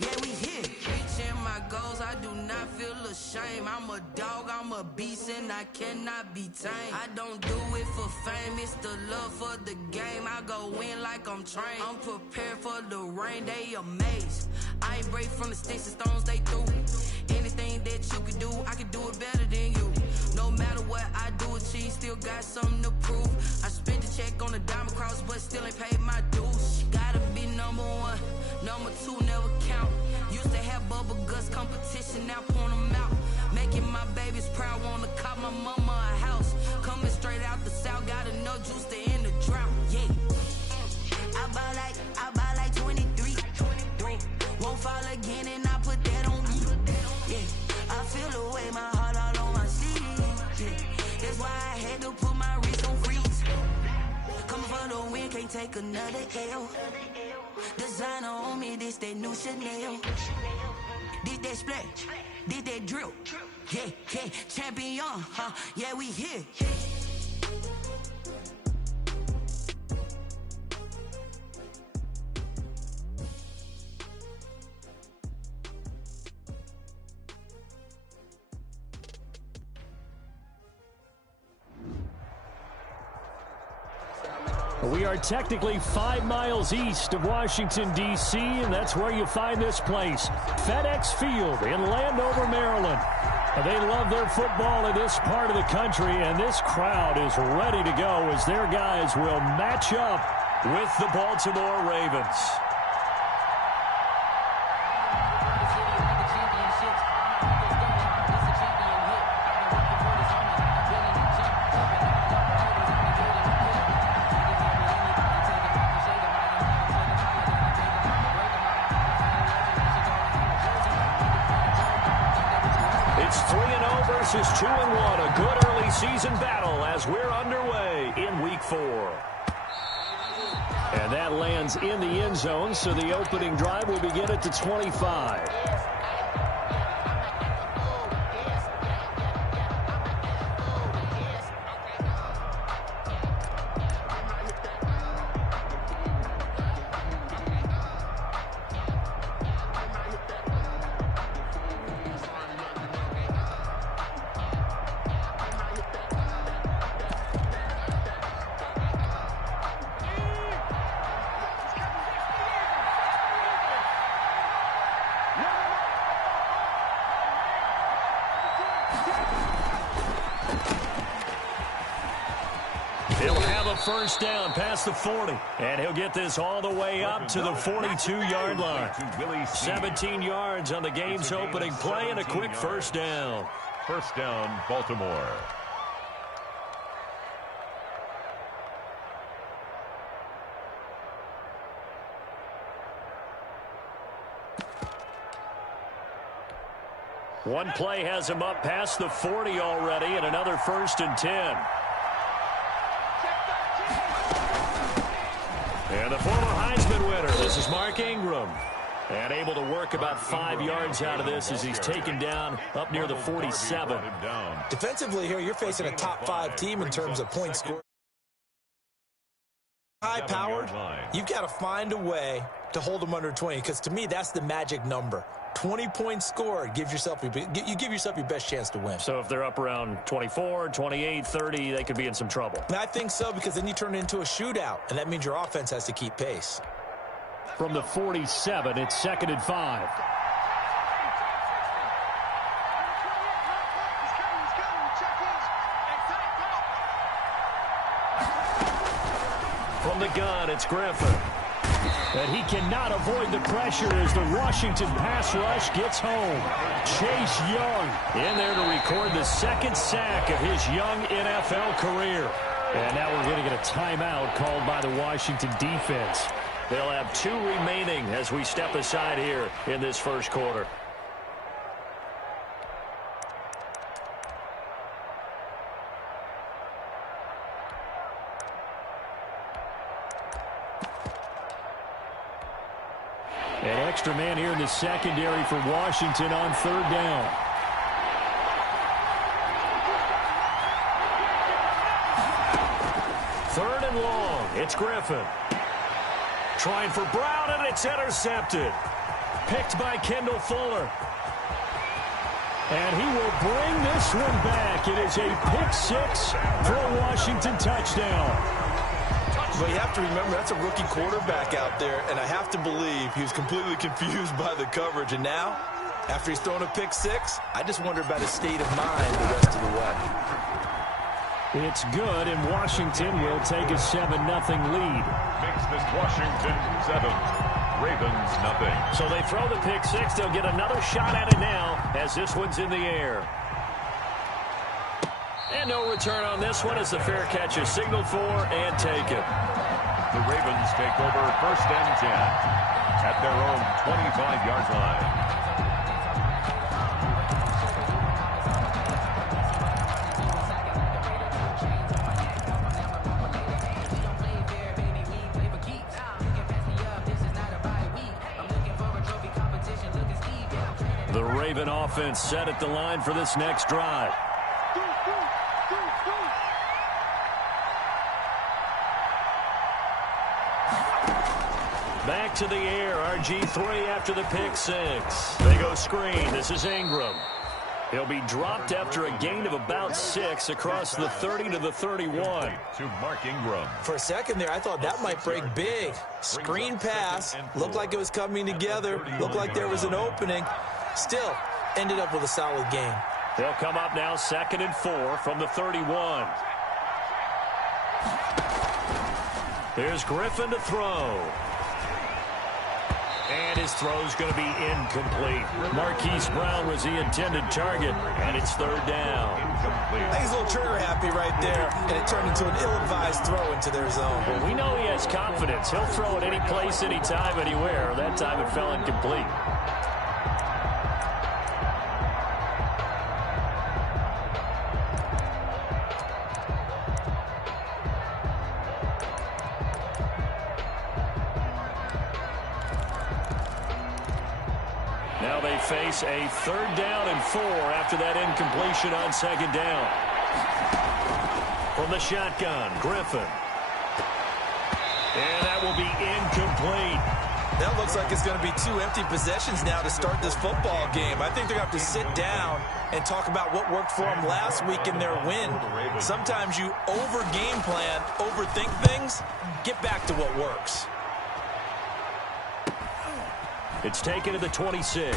Yeah, we here. Reaching my goals, I do not feel ashamed. I'm a dog, I'm a beast, and I cannot be tamed. I don't do it for fame, it's the love for the game. I go in like I'm trained. I'm prepared for the rain, they amazed. I ain't break from the sticks and stones, they through. Anything that you can do, I can do it better than you. No matter what I do, achieve, still got something to prove. I spent the check on the diamond cross, but still ain't paid my dues. Gotta be number one, number two never count. Used to have bubble guts competition, now point them out. Making my babies proud, wanna cop my mama a house. Coming straight out the south, got enough juice to end the drought. Yeah, I buy like 23. Won't fall again, and I put that on me. Yeah, I feel the way, my heart all on my sleeve. Yeah, that's why I had to put my wrist on freeze. Coming for the win, can't take another L. Designer on me, this that new Chanel. Did that splash, did that drill. Yeah, champion, yeah, we here. We are technically 5 miles east of Washington, D.C., and that's where you find this place, FedEx Field in Landover, Maryland. They love their football in this part of the country, and this crowd is ready to go as their guys will match up with the Baltimore Ravens. It's 3-0 versus 2-1, a good early season battle as we're underway in Week 4. And that lands in the end zone, so the opening drive will begin at the 25. He'll have a first down past the 40, and he'll get this all the way up to the 42-yard line. 17 yards on the game's opening play and a quick first down. First down, Baltimore. One play has him up past the 40 already, and another 1st and 10. And the former Heisman winner, this is Mark Ingram. And able to work about 5 yards out of this as he's taken down up near the 47. Defensively here, you're facing a top 5 team in terms of points scored. High-powered, you've got to find a way to hold them under 20, because to me, that's the magic number. 20 points scored, you give yourself your best chance to win. So if they're up around 24, 28, 30, they could be in some trouble. And I think so, because then you turn it into a shootout, and that means your offense has to keep pace. From the 47, it's 2nd and 5. From the gun, it's Griffin. And he cannot avoid the pressure as the Washington pass rush gets home. Chase Young in there to record the 2nd sack of his young NFL career. And now we're going to get a timeout called by the Washington defense. They'll have 2 remaining as we step aside here in this first quarter. An extra man here in the secondary for Washington on 3rd down. Third and long. It's Griffin. Trying for Brown, and it's intercepted. picked by Kendall Fuller. And he will bring this one back. It is a pick six for a Washington touchdown. But you have to remember, that's a rookie quarterback out there, and I have to believe he was completely confused by the coverage. And now, after he's thrown a pick six, I just wonder about his state of mind the rest of the way. It's good, and Washington will take a 7-0 lead. Makes this Washington 7, Ravens nothing. So they throw the pick six. They'll get another shot at it now as this one's in the air. And no return on this one as the fair catch is signaled for and taken. The Ravens take over 1st and 10 at their own 25-yard line. The Raven offense set at the line for this next drive. Back to the air, RG3 after the pick six. They go screen. This is Ingram. He'll be dropped after a gain of about 6 across the 30 to the 31. To Mark Ingram. For a second there, I thought that might break big. Screen pass. Looked like it was coming together. Looked like there was an opening. Still, ended up with a solid game. They'll come up now 2nd and 4 from the 31. Here's Griffin to throw. And his throw's going to be incomplete. Marquise Brown was the intended target, and it's 3rd down. I think he's a little trigger happy right there, and it turned into an ill-advised throw into their zone. Well, we know he has confidence. He'll throw it any place, anytime, anywhere. That time it fell incomplete. Now they face a 3rd down and 4 after that incompletion on 2nd down. From the shotgun, Griffin. And that will be incomplete. That looks like it's going to be 2 empty possessions now to start this football game. I think they're going to have to sit down and talk about what worked for them last week in their win. Sometimes you over-game plan, overthink things, get back to what works. It's taken to the 26.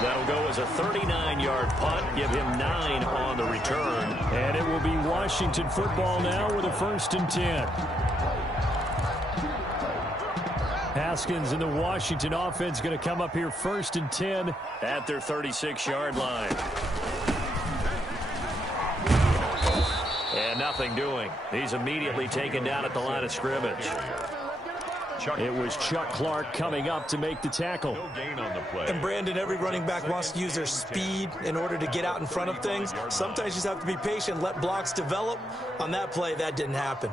That'll go as a 39-yard punt, give him 9 on the return. And it will be Washington football now with a 1st and 10. Haskins and the Washington offense going to come up here 1st and 10 at their 36-yard line. And nothing doing. He's immediately taken down at the line of scrimmage. It was Chuck Clark coming up to make the tackle. No gain on the play. And Brandon, every running back wants to use their speed in order to get out in front of things. Sometimes you just have to be patient, let blocks develop. On that play, that didn't happen.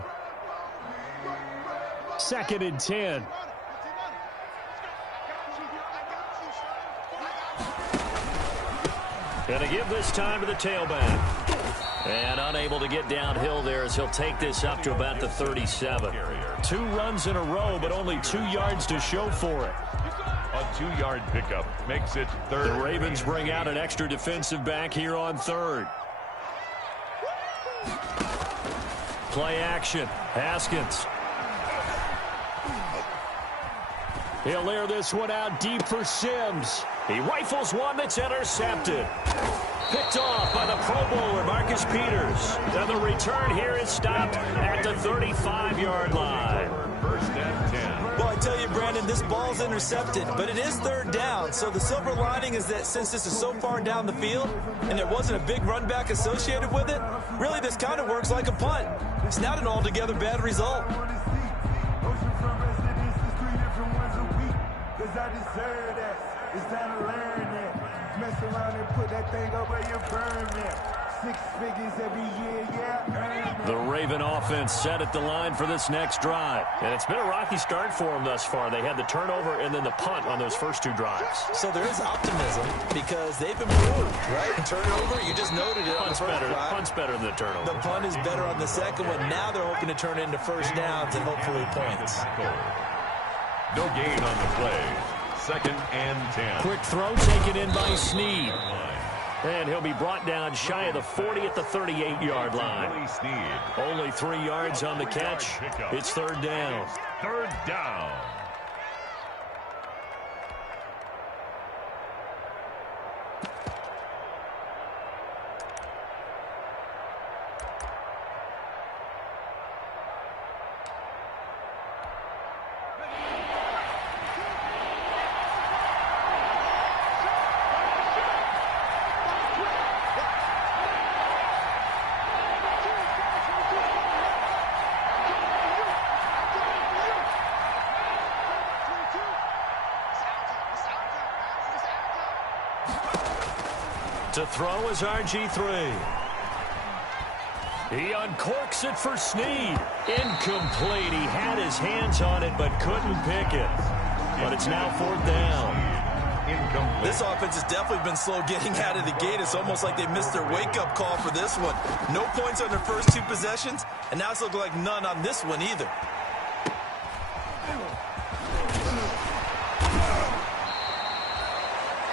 2nd and 10. Going to give this time to the tailback. And unable to get downhill there as he'll take this up to about the 37. 2 runs in a row, but only 2 yards to show for it. A 2-yard pickup makes it 3rd. The Ravens bring out an extra defensive back here on 3rd. Play action. Haskins. He'll air this one out deep for Sims. He rifles one that's intercepted. Picked off by the Pro Bowler, Marcus Peters. And the return here is stopped at the 35-yard line. 1st and 10. Well, I tell you, Brandon, this ball's intercepted, but it is 3rd down. So the silver lining is that since this is so far down the field and there wasn't a big run back associated with it, really this kind of works like a punt. It's not an altogether bad result. It's time to learn that. Mess around and put that thing up where you burn that. 6 figures every year, yeah. The Raven offense set at the line for this next drive. And it's been a rocky start for them thus far. They had the turnover and then the punt on those first 2 drives. So there is optimism because they've improved, right? Turnover, you just noted it on the first drive. Punt's better than the turnover. The punt is better on the second one. Now they're hoping to turn it into 1st downs and hopefully points. No gain on the play. 2nd and 10. Quick throw taken in by Snead. And he'll be brought down shy of the 40 at the 38-yard line. Only 3 yards on the catch. It's 3rd down. 3rd down. To throw is RG3. He uncorks it for Snead. Incomplete. He had his hands on it but couldn't pick it. But it's now 4th down. Incomplete. This offense has definitely been slow getting out of the gate. It's almost like they missed their wake-up call for this one. No points on their first 2 possessions, and now it's looking like none on this one either.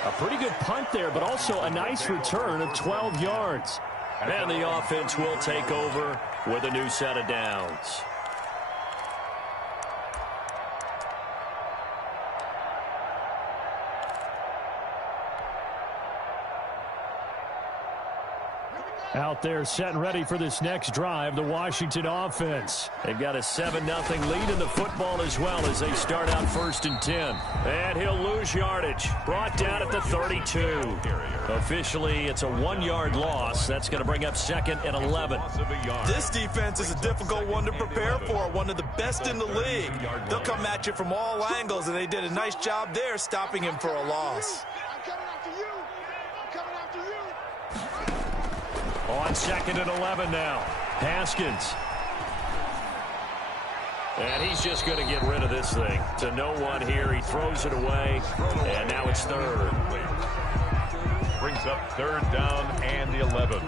A pretty good punt there, but also a nice return of 12 yards. And the offense will take over with a new set of downs. Out there set and ready for this next drive, the Washington offense. They've got a 7-0 lead in the football as well as they start out 1st and 10. And he'll lose yardage. Brought down at the 32. Officially, it's a 1-yard loss. That's going to bring up 2nd and 11. This defense is a difficult one to prepare for, one of the best in the league. They'll come at you from all angles, and they did a nice job there stopping him for a loss. On 2nd and 11 now. Haskins. And he's just going to get rid of this thing. To no one here. He throws it away. And now it's 3rd. Brings up 3rd down and the 11.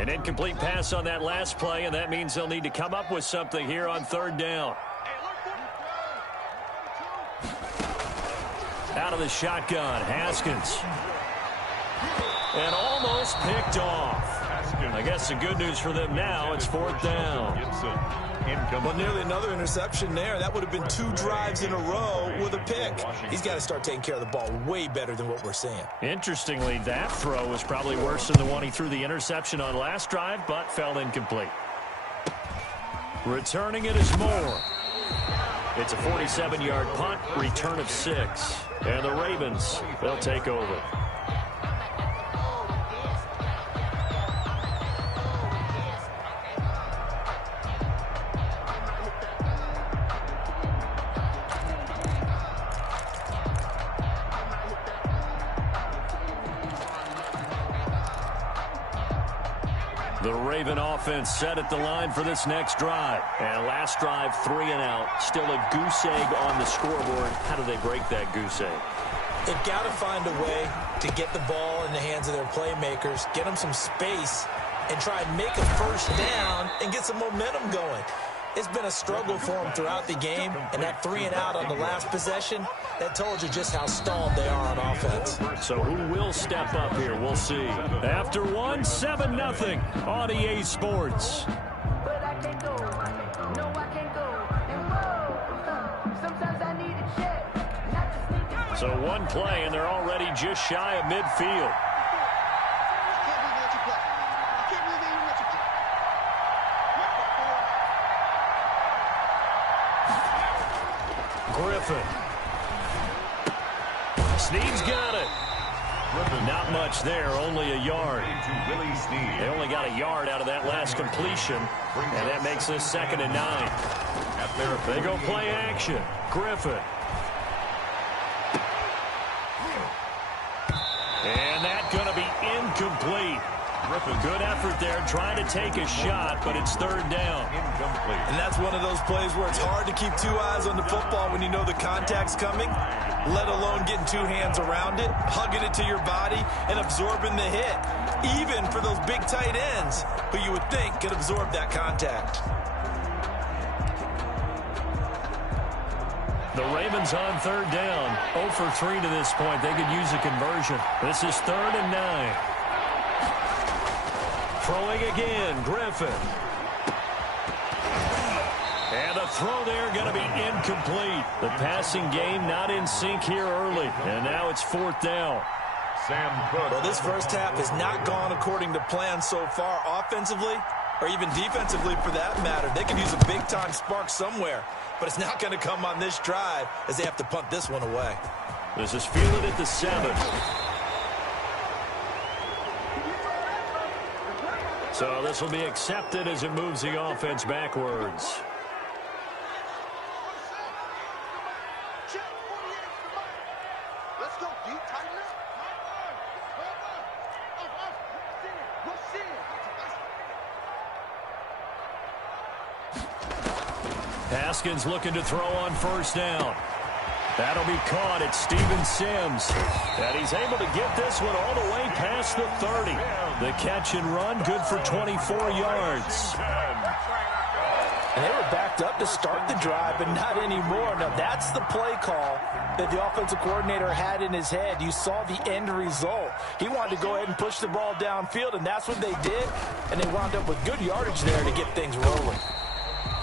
An incomplete pass on that last play, and that means they'll need to come up with something here on 3rd down. Out of the shotgun, Haskins. And almost picked off. I guess the good news for them now, it's 4th down. Well, nearly another interception there. That would have been 2 drives in a row with a pick. He's got to start taking care of the ball way better than what we're seeing. Interestingly, that throw was probably worse than the one he threw the interception on last drive, but fell incomplete. Returning it is Moore. It's a 47-yard punt, return of 6. And the Ravens, they'll take over. The Raven offense set at the line for this next drive. And last drive, 3 and out. Still a goose egg on the scoreboard. How do they break that goose egg? They've got to find a way to get the ball in the hands of their playmakers, get them some space, and try and make a 1st down and get some momentum going. It's been a struggle for them throughout the game, and that 3 and out on the last possession, that told you just how stalled they are on offense. So who will step up here? We'll see. After 1, 7-0 on EA Sports. But I can't go. No, I can't go. And whoa, sometimes I need a check. Not to sneak it. So 1 play, and they're already just shy of midfield. Griffin. Snead's got it. Not much there, only a yard. They only got a yard out of that last completion, and that makes this 2nd and 9. They go play action. Griffin. And that's going to be incomplete. Good effort there, trying to take a shot, but it's 3rd down. And that's one of those plays where it's hard to keep 2 eyes on the football when you know the contact's coming. let alone getting two hands around it, hugging it to your body, and absorbing the hit, even for those big tight ends who you would think could absorb that contact. The Ravens on third down. 0 for 3 to this point. They could use a conversion. This is 3rd and 9. Throwing again, Griffin. And a throw there going to be incomplete. The passing game not in sync here early. And now it's 4th down. Well, this first half has not gone according to plan so far offensively or even defensively for that matter. They could use a big-time spark somewhere, but it's not going to come on this drive as they have to punt this one away. This is fielded at the 7. So this will be accepted as it moves the offense backwards. Haskins looking to throw on first down. That'll be caught at Steven Sims. And he's able to get this one all the way past the 30. The catch and run, good for 24 yards. And they were backed up to start the drive, but not anymore. Now, that's the play call that the offensive coordinator had in his head. You saw the end result. He wanted to go ahead and push the ball downfield, and that's what they did. And they wound up with good yardage there to get things rolling.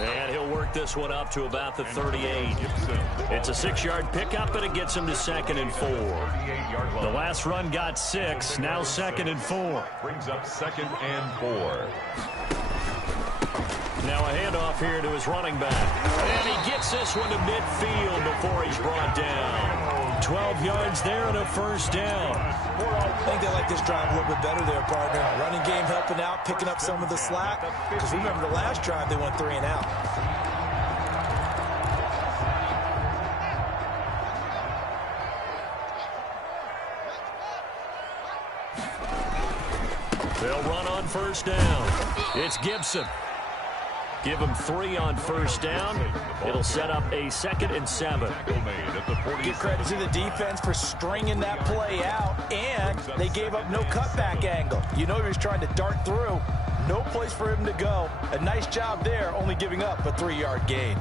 And he'll work this one up to about the 38. It's a 6-yard pickup, and it gets him to 2nd and 4. The last run got 6, now 2nd and 4. Brings up 2nd and 4. Now a handoff here to his running back. And he gets this one to midfield before he's brought down. 12 yards there and a first down. I think they like this drive a little bit better there, partner. Running game helping out, picking up some of the slack. Because remember the last drive, they went 3 and out. They'll run on first down. It's Gibson. Give him 3 on first down. It'll set up a 2nd and 7. Give credit to the defense for stringing that play out, and they gave up no cutback angle. You know he was trying to dart through. No place for him to go. A nice job there, only giving up a 3-yard gain.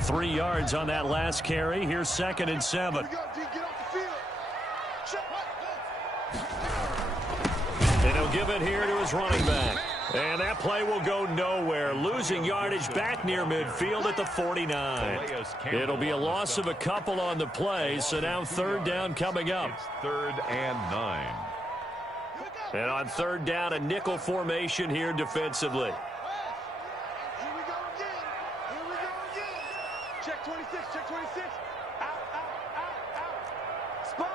3 yards on that last carry. Here's 2nd and 7. And he'll give it here to his running back. And that play will go nowhere. Losing yardage back near midfield at the 49. It'll be a loss of a couple on the play, so now 3rd down coming up. It's 3rd and 9. And on 3rd down, a nickel formation here defensively. Here we go again. Here we go again. Check 26, check 26. Out. Spot.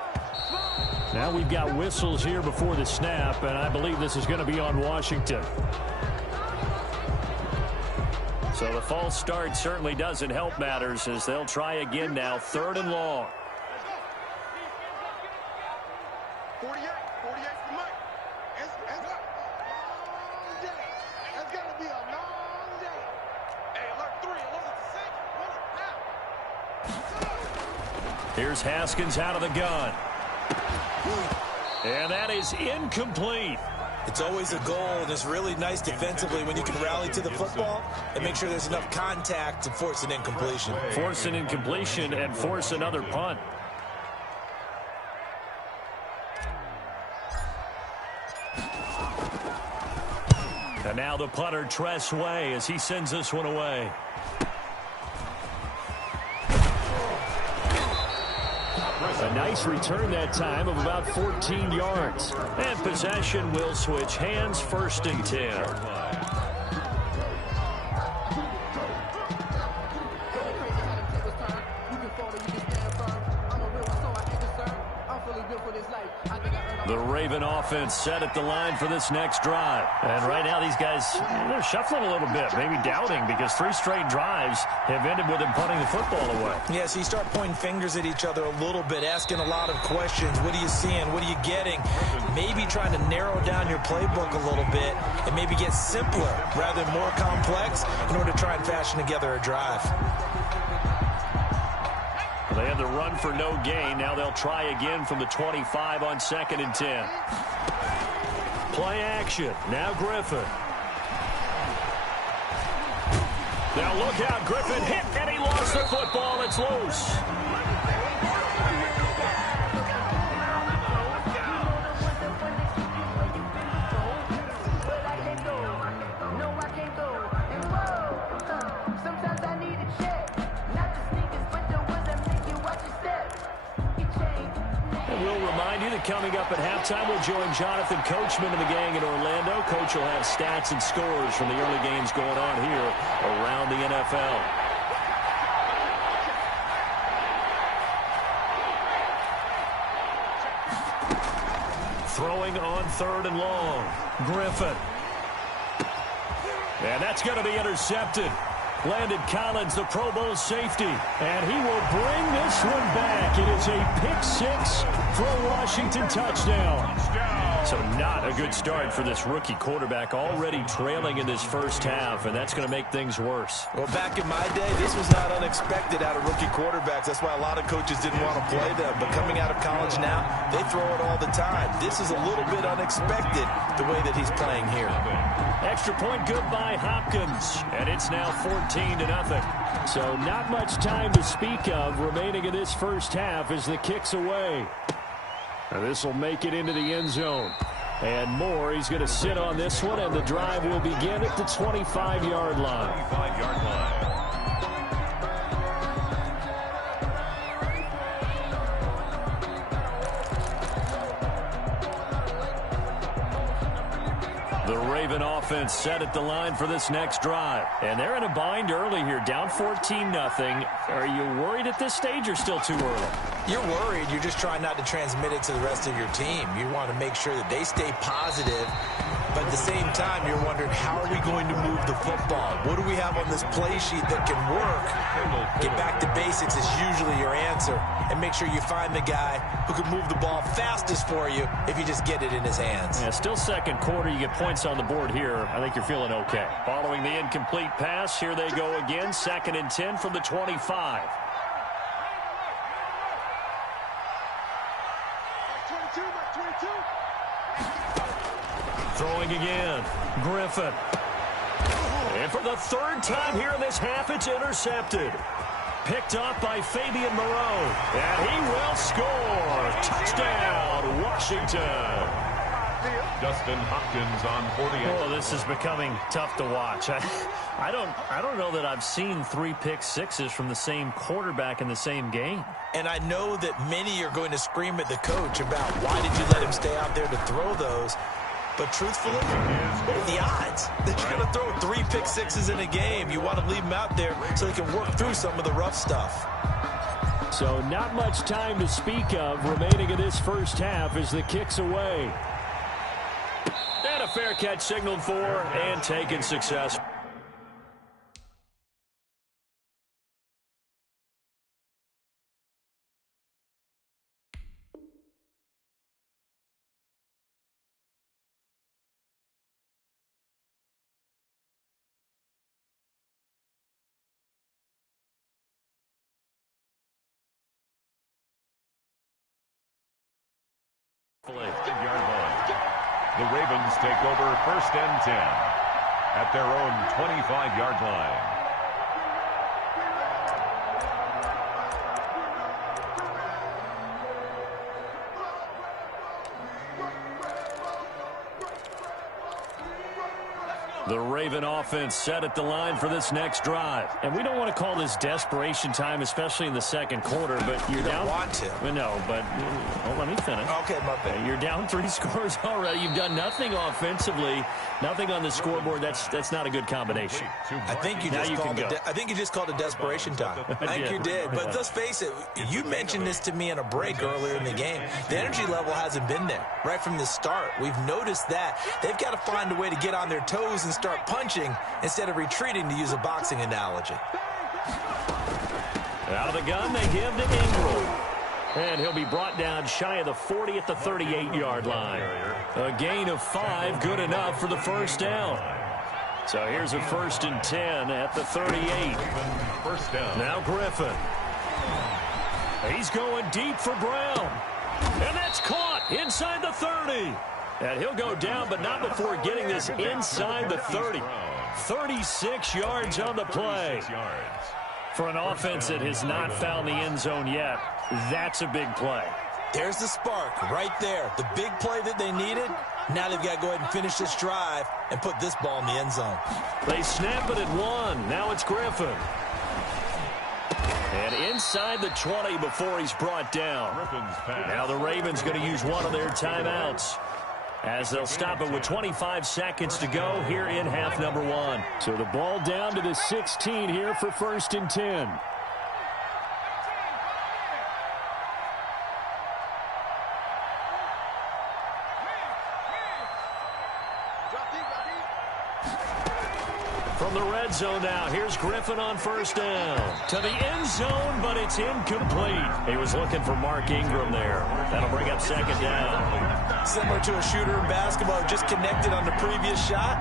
Now we've got whistles here before the snap, and I believe this is going to be on Washington. So the false start certainly doesn't help matters as they'll try again now, 3rd and long. 48 for Mike. It's a long day. It's going to be a long day. Hey, alert 3, alert 6, Here's Haskins out of the gun. And that is incomplete. It's always a goal, and it's really nice defensively when you can rally to the football and make sure there's enough contact to force an incompletion. Force an incompletion and force another punt. And now the punter, Tress Way, as he sends this one away. A nice return that time of about 14 yards. And possession will switch hands, 1st and 10. The Raven offense set at the line for this next drive. And right now these guys, they're shuffling a little bit, maybe doubting, because 3 straight drives have ended with them punting the football away. Yeah, so you start pointing fingers at each other a little bit, asking a lot of questions. What are you seeing? What are you getting? Maybe trying to narrow down your playbook a little bit and maybe get simpler rather than more complex in order to try and fashion together a drive. They had the run for no gain. Now they'll try again from the 25 on 2nd and 10. Play action. Now Griffin. Now look out. Griffin hit, and he lost the football. It's loose. Coming up at halftime, we'll join Jonathan Coachman and the gang in Orlando. Coach will have stats and scores from the early games going on here around the NFL. Throwing on 3rd and long. Griffin. And that's going to be intercepted. Landon Collins, the Pro Bowl safety, and he will bring this one back. It is a pick-6 for a Washington touchdown. So not a good start for this rookie quarterback, already trailing in this first half, and that's going to make things worse. Well, back in my day, this was not unexpected out of rookie quarterbacks. That's why a lot of coaches didn't want to play them. But coming out of college now, they throw it all the time. This is a little bit unexpected, the way that he's playing here. Extra point good by Hopkins, and it's now 14-0. So not much time to speak of remaining in this first half as the kick's away. And this will make it into the end zone. And more, he's going to sit on this one, and the drive will begin at the 25-yard line. 25-yard line. The Raven offense set at the line for this next drive. And they're in a bind early here, down 14-0. Are you worried at this stage or still too early? You're worried. You're just trying not to transmit it to the rest of your team. You want to make sure that they stay positive. But at the same time, you're wondering, how are we going to move the football? What do we have on this play sheet that can work? Get back to basics is usually your answer. And make sure you find the guy who can move the ball fastest for you if you just get it in his hands. Yeah, still second quarter. You get points on the board here. I think you're feeling okay. Following the incomplete pass, here they go again. 2nd and 10 from the 25. Throwing again. Griffin. And for the 3rd time here in this half, it's intercepted. Picked up by Fabian Moreau. And he will score. Touchdown, Washington. Justin Hopkins on 48. Oh, this is becoming tough to watch. I don't know that I've seen 3 pick-6s from the same quarterback in the same game. And I know that many are going to scream at the coach about why did you let him stay out there to throw those. But truthfully, what are the odds that you're going to throw 3 pick-6s in a game? You want to leave them out there so they can work through some of the rough stuff. So not much time to speak of remaining in this first half as the kick's away. And a fair catch signaled for and taken successfully. The Ravens take over 1st and 10 at their own 25-yard line. The Raven offense set at the line for this next drive. And we don't want to call this desperation time, especially in the second quarter, but you're down. You want to. No, but let me finish. Okay, my bad. You're down 3 scores already. You've done nothing offensively, nothing on the scoreboard. That's not a good combination. I think you just called it desperation time. I think you did. But let's face it, you mentioned this to me in a break earlier in the game. The energy level hasn't been there right from the start. We've noticed that. They've got to find a way to get on their toes and start punching instead of retreating, to use a boxing analogy. Out of the gun, they give to Ingram. And he'll be brought down shy of the 40 at the 38-yard line. A gain of 5, good enough for the first down. So here's a 1st and 10 at the 38. First down. Now Griffin. He's going deep for Brown. And that's caught inside the 30. And he'll go down, but not before getting this inside the 30. 36 yards on the play. For an offense that has not found the end zone yet, that's a big play. There's the spark right there. The big play that they needed. Now they've got to go ahead and finish this drive and put this ball in the end zone. They snap it at 1. Now it's Griffin. And inside the 20 before he's brought down. Now the Ravens going to use one of their timeouts, as they'll stop it with 25 seconds to go here in half number 1. So the ball down to the 16 here for 1st and 10. From the red zone now, here's Griffin on 1st down. To the end zone, but it's incomplete. He was looking for Mark Ingram there. That'll bring up 2nd down. Similar to a shooter in basketball, just connected on the previous shot.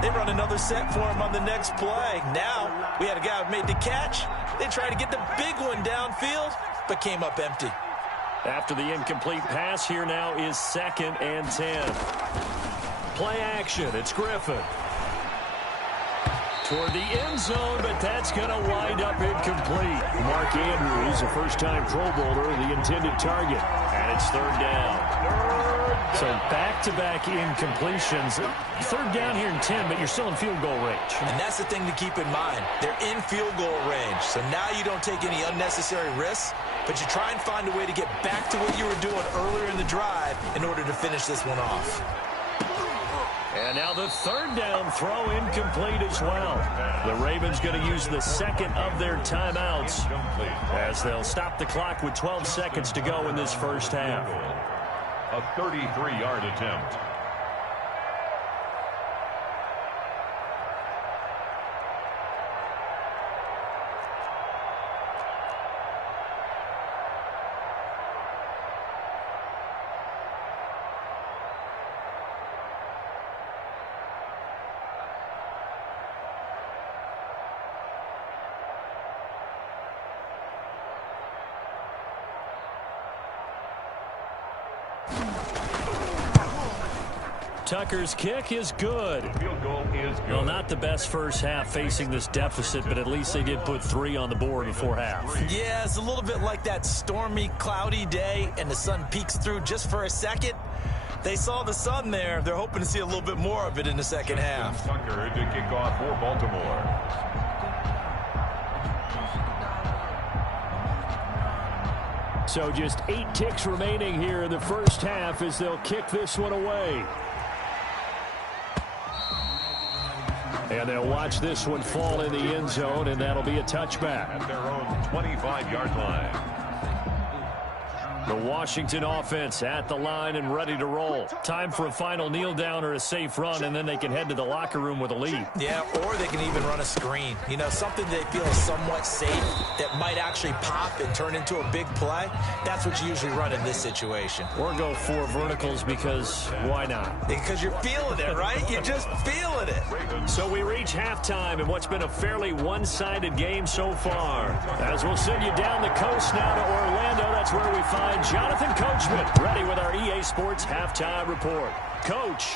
They run another set for him on the next play. Now, we had a guy who made the catch. They tried to get the big one downfield, but came up empty. After the incomplete pass, here now is 2nd and 10. Play action, it's Griffin. Toward the end zone, but that's going to wind up incomplete. Mark Andrews, a first-time Pro Bowler, the intended target. And it's 3rd down. So back-to-back incompletions. 3rd down here in 10, but you're still in field goal range. And that's the thing to keep in mind. They're in field goal range. So now you don't take any unnecessary risks, but you try and find a way to get back to what you were doing earlier in the drive in order to finish this one off. And now the 3rd down throw incomplete as well. The Ravens going to use the 2nd of their timeouts as they'll stop the clock with 12 seconds to go in this first half. A 33-yard attempt. Tucker's kick is good. Field goal is good. Well, not the best first half facing this deficit, but at least they did put 3 on the board before half. Yeah, it's a little bit like that stormy, cloudy day, and the sun peeks through just for a second. They saw the sun there. They're hoping to see a little bit more of it in the second half. Tucker to kick off for Baltimore. So just 8 ticks remaining here in the first half as they'll kick this one away. And they'll watch this one fall in the end zone, and that'll be a touchback. At their own 25-yard line. The Washington offense at the line and ready to roll. Time for a final kneel down or a safe run, and then they can head to the locker room with a lead. Yeah, or they can even run a screen. You know, something they feel is somewhat safe that might actually pop and turn into a big play. That's what you usually run in this situation. Or go 4 verticals because why not? Because you're feeling it, right? You're just feeling it. So we reach halftime in what's been a fairly one-sided game so far. As we'll send you down the coast now to Orlando, that's where we find Jonathan Coachman, ready with our EA Sports halftime report. Coach,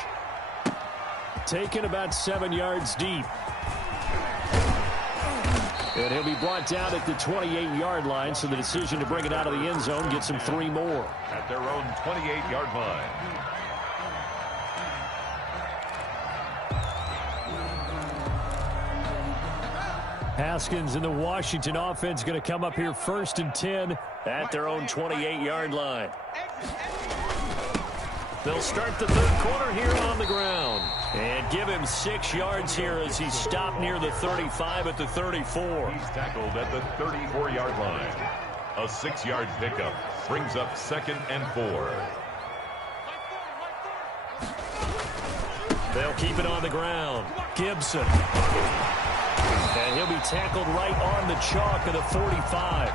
taken about 7 yards deep. And he'll be brought down at the 28-yard line, so the decision to bring it out of the end zone gets him 3 more. At their own 28-yard line. Haskins and the Washington offense going to come up here 1st and 10 at their own 28-yard line. They'll start the 3rd quarter here on the ground and give him 6 yards here as he's stopped near the 35 at the 34. He's tackled at the 34-yard line. A 6-yard pickup brings up 2nd and 4. They'll keep it on the ground. Gibson. And he'll be tackled right on the chalk of the 45.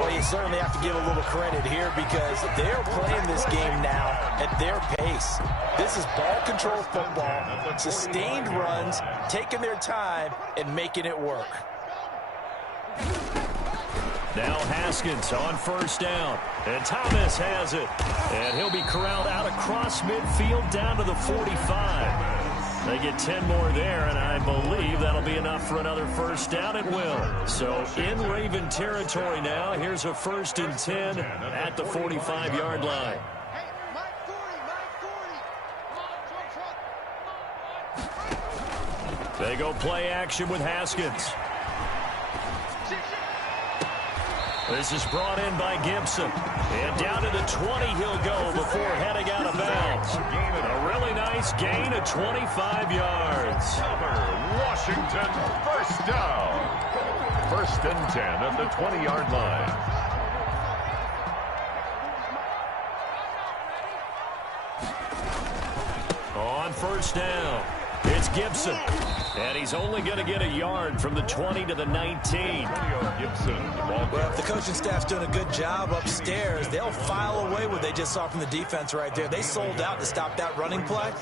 Well, you certainly have to give a little credit here because they're playing this game now at their pace. This is ball control football, sustained runs, taking their time and making it work. Now Haskins on first down. And Thomas has it. And he'll be corralled out across midfield down to the 45. They get 10 more there, and I believe that'll be enough for another first down. It will. So in Raven territory now. Here's a 1st and 10 at the 45-yard line. They go play action with Haskins. This is brought in by Gibson. And down to the 20 he'll go before heading out of bounds. A really nice gain of 25 yards. Washington, first down. 1st and 10 at the 20-yard line. On first down, it's Gibson. And he's only going to get a yard from the 20 to the 19. Well, if the coaching staff's doing a good job upstairs, they'll file away what they just saw from the defense right there. They sold out to stop that running play.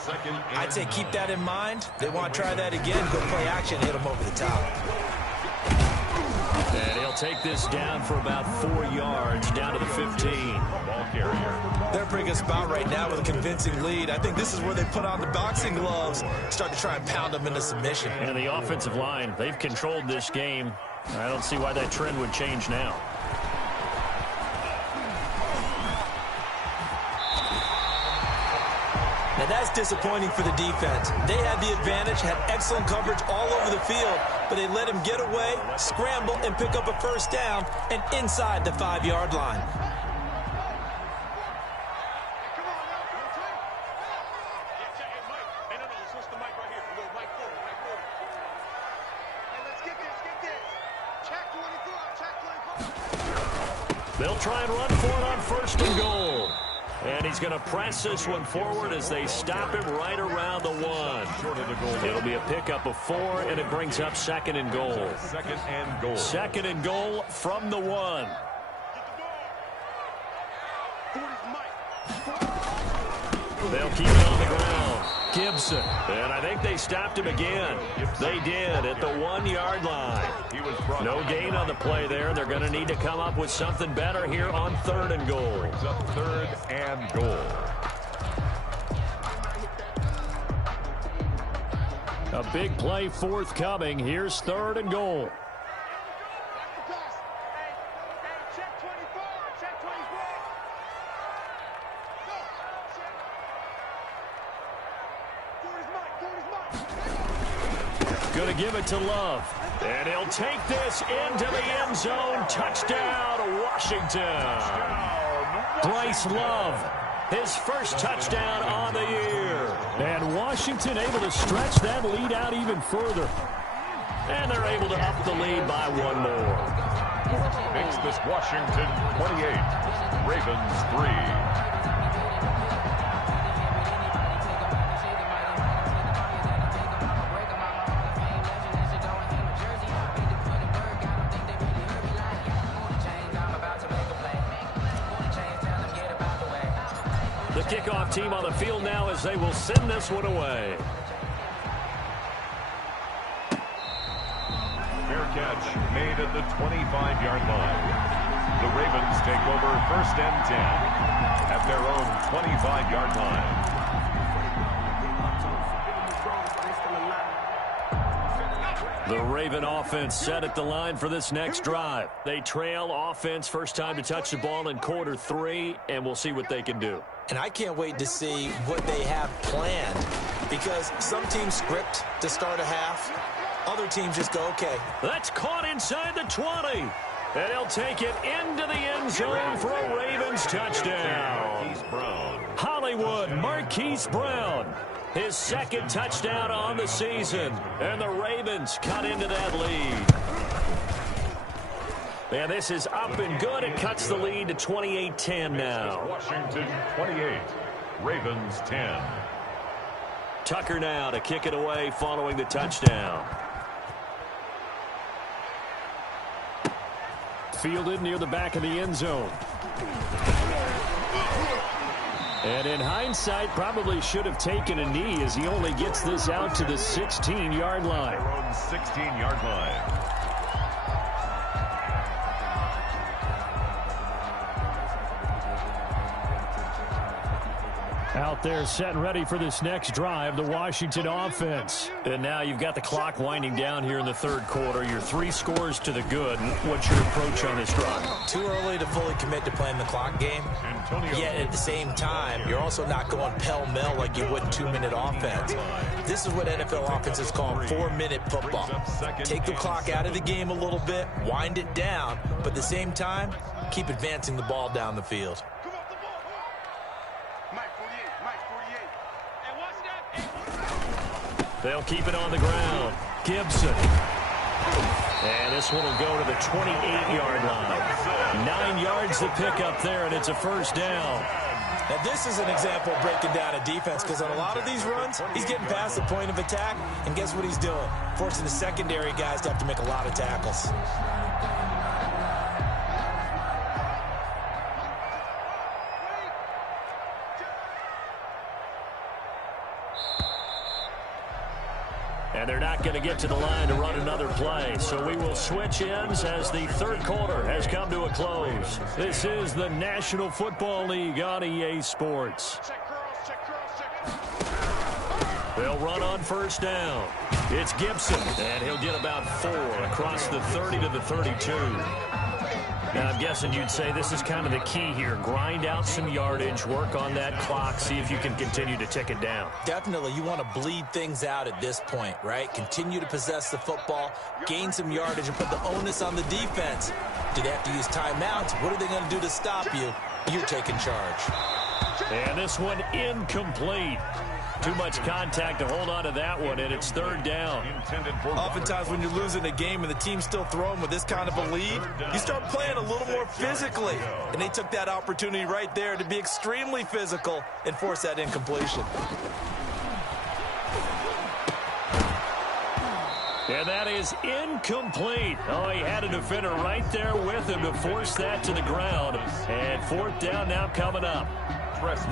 I'd say keep that in mind. They want to try that again, go play action, hit them over the top. And he'll take this down for about 4 yards, down to the 15. Ball carrier. They're a pretty good spot right now with a convincing lead. I think this is where they put on the boxing gloves, start to try and pound them into submission. And the offensive line, they've controlled this game. I don't see why that trend would change now. Now that's disappointing for the defense. They had the advantage, had excellent coverage all over the field, but they let him get away, scramble, and pick up a first down, and inside the 5-yard line. They'll try and run for it on 1st and goal. And he's going to press this one forward as they stop him right around the 1. It'll be a pickup of 4, and it brings up 2nd and goal. 2nd and goal. 2nd and goal from the 1. They'll keep it on the ground. Gibson. And I think they stopped him again. They did at the 1-yard line. No gain on the play there. They're going to need to come up with something better here on 3rd and goal. 3rd and goal. A big play forthcoming. Here's 3rd and goal. Going to give it to Love. And he'll take this into the end zone. Touchdown, Washington. Bryce Love, his first touchdown on the year. And Washington able to stretch that lead out even further. And they're able to up the lead by 1 more. Makes this Washington 28, Ravens 3. Kickoff team on the field now as they will send this one away. Fair catch made at the 25-yard line. The Ravens take over 1st and 10 at their own 25-yard line. The Raven offense set at the line for this next drive. They trail offense, first time to touch the ball in quarter 3, and we'll see what they can do. And I can't wait to see what they have planned, because some teams script to start a half. Other teams just go, okay. That's caught inside the 20. And he'll take it into the end zone for a Ravens touchdown. Hollywood Marquise Brown, his 2nd touchdown on the season. And the Ravens cut into that lead. And this is up and good. It cuts the lead to 28-10 now. Washington 28, Ravens 10. Tucker now to kick it away following the touchdown. Fielded near the back of the end zone. And in hindsight, probably should have taken a knee as he only gets this out to the 16-yard line. 16-yard line. Out there set and ready for this next drive, the Washington offense. And now you've got the clock winding down here in the third quarter. You're 3 scores to the good. What's your approach on this drive? Too early to fully commit to playing the clock game. Yet at the same time, you're also not going pell-mell like you would in 2-minute offense. This is what NFL offenses call 4-minute football. Take the clock out of the game a little bit, wind it down, but at the same time, keep advancing the ball down the field. They'll keep it on the ground. Gibson. And this one will go to the 28-yard line. 9 yards to pick up there, and it's a first down. Now, this is an example of breaking down a defense, because on a lot of these runs, he's getting past the point of attack, and guess what he's doing? Forcing the secondary guys to have to make a lot of tackles. And they're not going to get to the line to run another play. So we will switch ends as the third quarter has come to a close. This is the National Football League on EA Sports. They'll run on first down. It's Gibson, and he'll get about 4 across the 30 to the 32. Now, I'm guessing you'd say this is kind of the key here. Grind out some yardage, work on that clock, see if you can continue to tick it down. Definitely. You want to bleed things out at this point, right? Continue to possess the football, gain some yardage, and put the onus on the defense. Do they have to use timeouts? What are they going to do to stop you? You're taking charge. And this one incomplete. Too much contact to hold on to that one, and it's third down. Oftentimes when you're losing a game and the team's still throwing with this kind of a lead, you start playing a little more physically. And they took that opportunity right there to be extremely physical and force that incompletion. And that is incomplete. Oh, he had a defender right there with him to force that to the ground. And fourth down now coming up.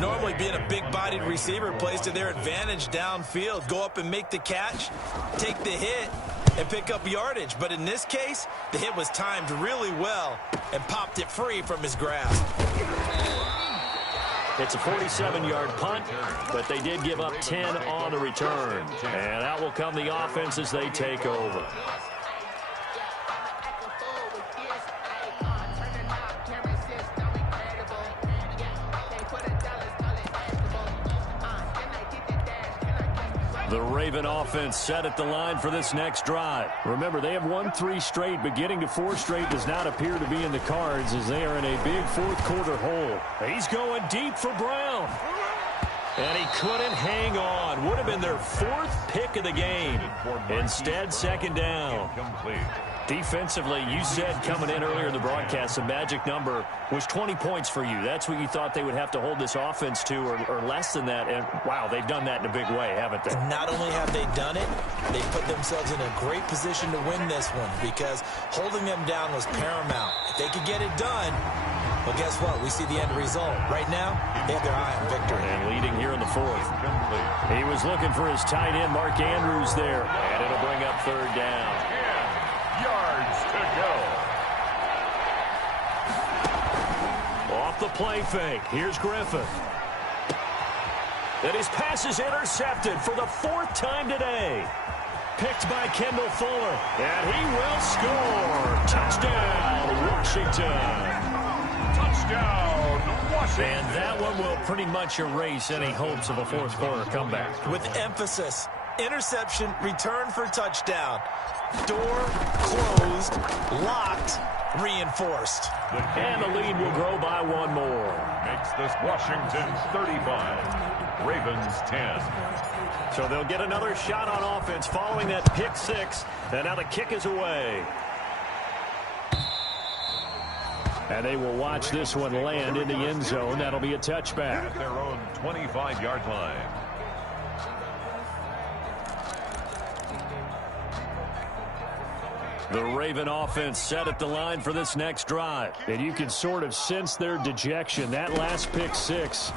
Normally being a big-bodied receiver plays to their advantage downfield. Go up and make the catch, take the hit, and pick up yardage. But in this case, the hit was timed really well and popped it free from his grasp. It's a 47-yard punt, but they did give up 10 on the return. And out will come the offense as they take over. The Raven offense set at the line for this next drive. Remember, they have won 3 straight, but getting to 4 straight does not appear to be in the cards as they are in a big fourth quarter hole. He's going deep for Brown. And he couldn't hang on. Would have been their 4th pick of the game. Instead, second down. Defensively, you said coming in earlier in the broadcast, the magic number was 20 points for you. That's what you thought they would have to hold this offense to, or less than that. And, wow, they've done that in a big way, haven't they? Not only have they done it, they put themselves in a great position to win this one because holding them down was paramount. If they could get it done, well, guess what? We see the end result. Right now, they have their eye on victory. And leading here in the 4th. He was looking for his tight end, Mark Andrews, there. And it'll bring up third down. Yards to go. Off the play fake. Here's Griffith. And his pass is intercepted for the 4th time today. Picked by Kendall Fuller. And he will score. Touchdown, Washington. Touchdown, Washington. And that one will pretty much erase any hopes of a fourth quarter comeback. With emphasis, interception, return for touchdown. Door closed, locked, reinforced. And the lead will grow by 1 more. Makes this Washington 35, Ravens 10. So they'll get another shot on offense following that pick 6. And now the kick is away. And they will watch this one land in the end zone. That'll be a touchback. At their own 25-yard line. The Raven offense set at the line for this next drive. And you can sort of sense their dejection. That last pick 6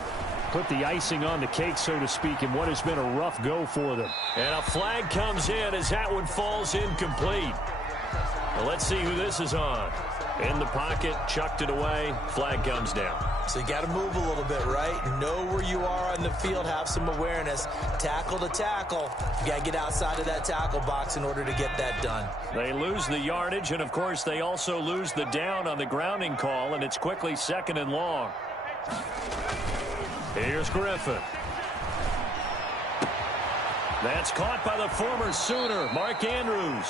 put the icing on the cake, so to speak, in what has been a rough go for them. And a flag comes in as that one falls incomplete. Well, let's see who this is on. In the pocket, chucked it away, flag comes down. So you got to move a little bit, right? Know where you are on the field, have some awareness. Tackle to tackle. You got to get outside of that tackle box in order to get that done. They lose the yardage, and, of course, they also lose the down on the grounding call, and it's quickly 2nd and long. Here's Griffin. That's caught by the former Sooner, Mark Andrews.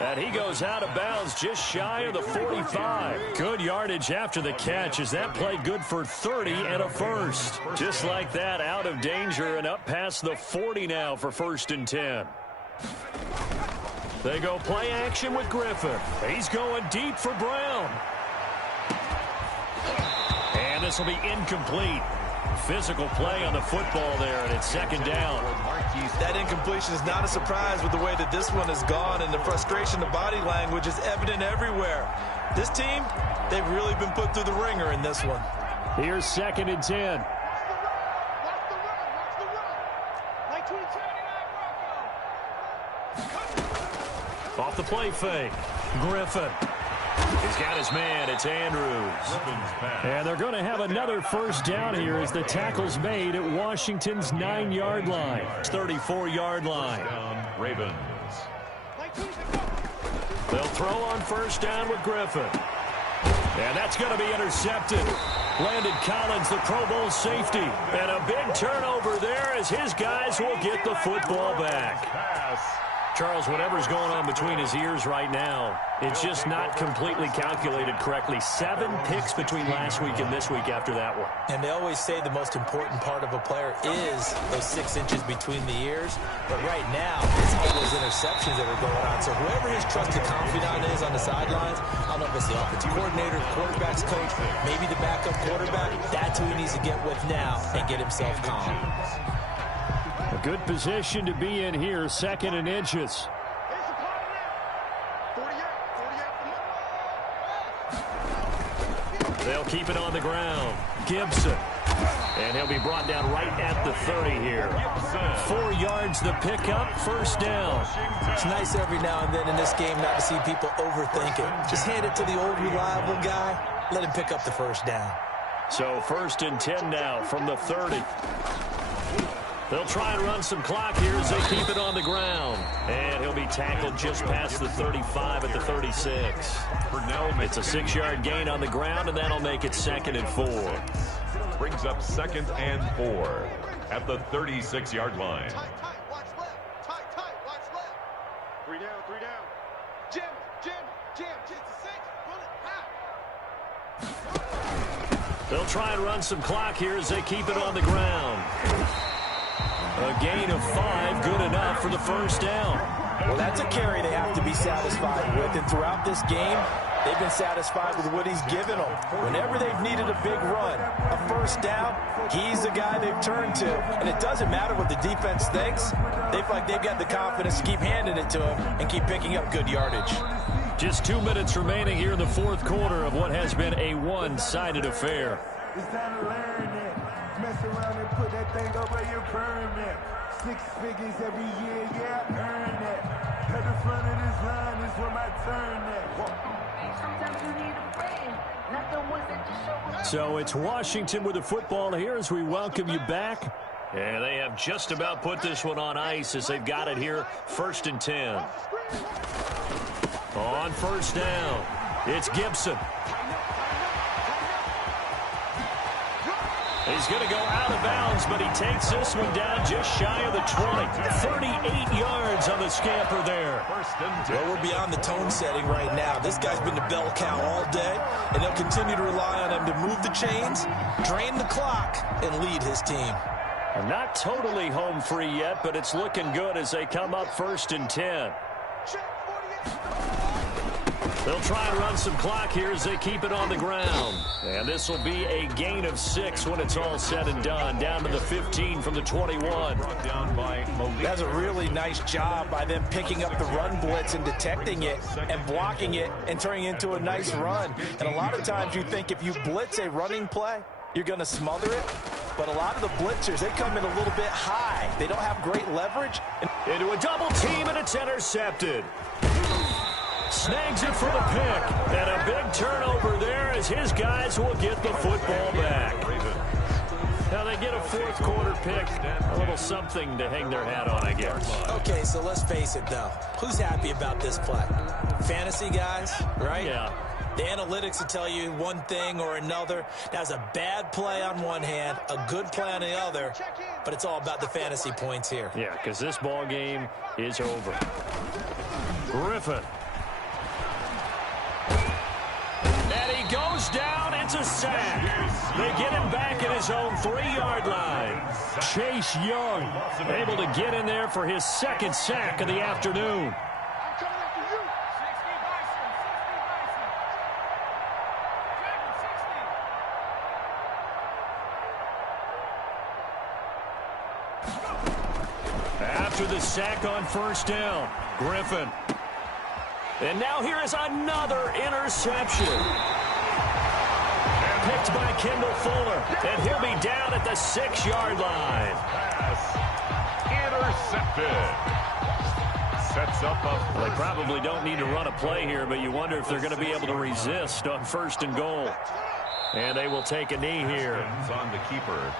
And he goes out of bounds just shy of the 45. Good yardage after the catch as that play good for 30 and a first. Just like that, out of danger and up past the 40 now for 1st and 10. They go play action with Griffin. He's going deep for Brown. And this will be incomplete. Physical play on the football there, and it's 2nd down. That incompletion is not a surprise with the way that this one has gone, and the frustration, the body language is evident everywhere. This team, they've really been put through the ringer in this one. Here's 2nd and 10. Off the play fake. Griffin. He's got his man. It's Andrews. And they're going to have another 1st down here as the tackle's made at Washington's 9-yard line. 34-yard line. Ravens. They'll throw on 1st down with Griffin. And that's going to be intercepted. Landon Collins, the Pro Bowl safety. And a big turnover there as his guys will get the football back. Charles, whatever's going on between his ears right now, it's just not completely calculated correctly. 7 picks between last week and this week after that one. And they always say the most important part of a player is those 6 inches between the ears. But right now, it's all those interceptions that are going on. So whoever his trusted confidant is on the sidelines, I don't know if it's the offensive coordinator, quarterback's coach, maybe the backup quarterback, that's who he needs to get with now and get himself calm. A good position to be in here, 2nd and inches. They'll keep it on the ground. Gibson. And he'll be brought down right at the 30 here. 4 yards the pickup, 1st down. It's nice every now and then in this game not to see people overthink it. Just hand it to the old reliable guy. Let him pick up the 1st down. So 1st and 10 now from the 30. They'll try and run some clock here as they keep it on the ground. And he'll be tackled just past the 35 at the 36. It's a 6-yard gain on the ground, and that'll make it 2nd and 4. Brings up 2nd and 4 at the 36-yard line. Tight, watch left. Tight, watch left. 3 down. Jim. Get to 6. Run it out. They'll try and run some clock here as they keep it on the ground. A gain of 5, good enough for the 1st down. Well, that's a carry they have to be satisfied with. And throughout this game, they've been satisfied with what he's given them. Whenever they've needed a big run, a 1st down, he's the guy they've turned to. And it doesn't matter what the defense thinks. They feel like they've got the confidence to keep handing it to him and keep picking up good yardage. Just 2 minutes remaining here in the 4th quarter of what has been a one-sided affair. It's time to learn it. Mess around and put that thing over your permit. 6 figures every year, yeah, earn it. At the front of this line is where my turn at. Sometimes you need a friend, not the ones that just show up. So it's Washington with the football here as we welcome you back. And they have just about put this one on ice as they've got it here, 1st and 10. On 1st down, it's Gibson. He's going to go out of bounds, but he takes this one down just shy of the 20. 38 yards on the scamper there. Well, we're beyond the tone setting right now. This guy's been the bell cow all day, and they'll continue to rely on him to move the chains, drain the clock, and lead his team. Not totally home free yet, but it's looking good as they come up 1st and 10. They'll try and run some clock here as they keep it on the ground. And this will be a gain of 6 when it's all said and done. Down to the 15 from the 21. That's a really nice job by them picking up the run blitz and detecting it and blocking it and turning it into a nice run. And a lot of times you think if you blitz a running play, you're going to smother it. But a lot of the blitzers, they come in a little bit high. They don't have great leverage. Into a double team, and it's intercepted. Snags it for the pick. And a big turnover there as his guys will get the football back. Now they get a fourth quarter pick. A little something to hang their hat on, I guess. Okay, so let's face it, though. Who's happy about this play? Fantasy guys, right? Yeah. The analytics will tell you one thing or another. That's a bad play on one hand, a good play on the other, but it's all about the fantasy points here. Yeah, because this ball game is over. Griffin. And he goes down. It's a sack. They get him back at his own 3-yard line. Chase Young able to get in there for his second sack of the afternoon. After the sack on first down, Griffin. And now here is another interception. Picked by Kendall Fuller. And he'll be down at the 6-yard line. Pass intercepted. Sets up a... Well, they probably don't need to run a play here, but you wonder if they're going to be able to resist on first and goal. And they will take a knee here. On the keeper.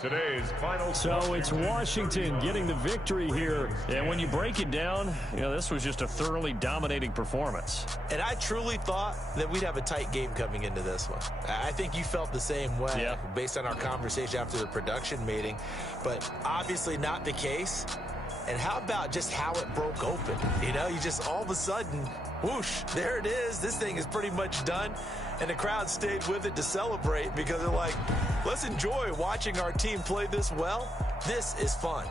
Today's final. So it's Washington getting the victory here. And when you break it down, you know, this was just a thoroughly dominating performance. And I truly thought that we'd have a tight game coming into this one. I think you felt the same way based on our conversation after the production meeting, but obviously not the case. And how about just how it broke open? You know, you just all of a sudden, whoosh, there it is. This thing is pretty much done. And the crowd stayed with it to celebrate because they're like, let's enjoy watching our team play this well. This is fun.